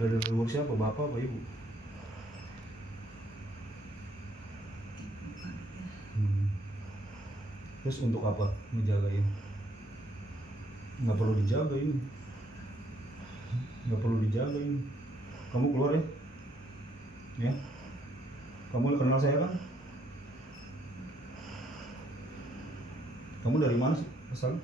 Dari leluhur siapa? Bapak apa ibu? Terus untuk apa ngejagain? Nggak perlu dijagain. Nggak perlu dijagain. Kamu keluar ya? Ya? Kamu kenal saya kan? Kamu dari mana sih asal?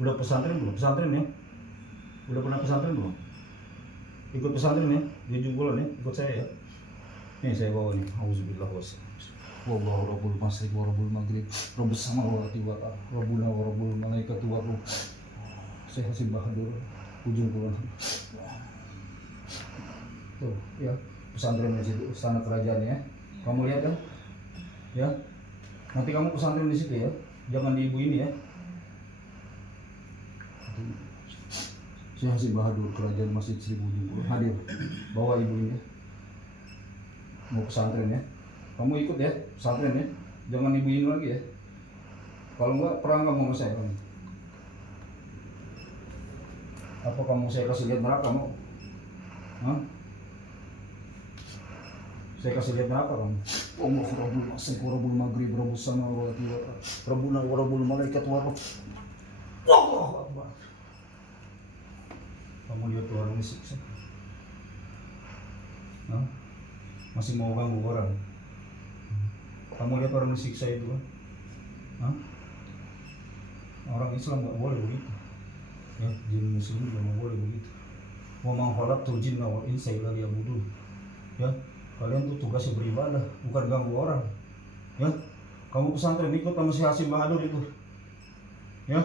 Udah pesantren belum? Pesantren ya? Udah pernah pesantren belum? Ikut pesantren ya? 7 bulan ya? Ikut saya ya? Nih saya bawa nih. Auzubillah wallahu rabbul masyriq wa rabbul maghrib rabbus samawati wal ardh rabbuna wa rabbul malaikati wa ruh. Saya kasih Bahadur ujung kulon. Tuh ya, pesantren di situ, istana kerajaan ya. Kamu lihat kan? Ya. Nanti kamu pesantren di situ ya. Jangan di ibu ini ya. Saya kasih Bahadur kerajaan Masjid Seribu Ujung hadir. Bawa ibu ini. Mau pesantren ya. Kamu ikut ya, pesantren ya. Jangan ibu ini lagi ya. Kalau enggak perang kamu sama saya. Apa kamu saya kasih lihat neraka mau? Hah? Saya kasih lihat neraka kamu. Allah Rabbul Masyriq wa Rabbul Maghrib Rabbus samawati wal ardh Rabbuna wa Rabbul malaikati wa ruh. Allahu Akbar. Kamu lihat tuh orang disiksa. Hah? Masih mau ganggu orang. Kamu lihat orang disiksa itu kan? Hah? Orang Islam nggak boleh begitu. Ya, jin muslim juga nggak boleh begitu. Wa ma khalaqtul jinna wal insa illa liya'budun. Ya, kalian tuh tugasnya beribadah, bukan ganggu orang. Ya, kamu pesantren ikut sama si Hasim Bahadur itu. Ya,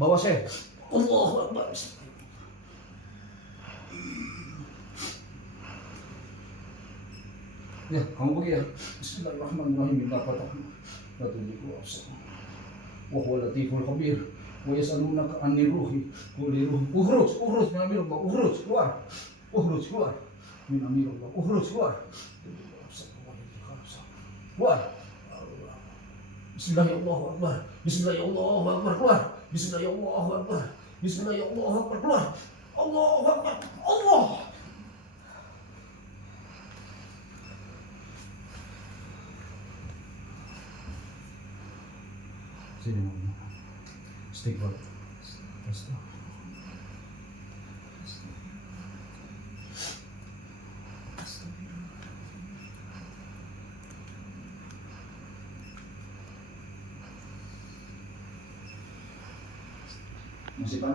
bawa saya. Allahu Akbar. Ya, kamu pergi ya. Bismillahirrahmanirrahim. Minta patah. La tujibu absar. Wa huwa latiful khabir. Wa yas'alunaka 'anir ruhi. Qul ruh. Ukhruj min amirullah. Ukhruj keluar. Ukhruj keluar. Min amirullah. Ukhruj keluar. Keluar. Bismillahirrahmanirrahim. Bismillahirrahmanirrahim. Keluar. Bismillahirrahmanirrahim. Bismillahirrahmanirrahim. Keluar. Allahu Akbar. Allah. Sini mau istighfar. Masih panas.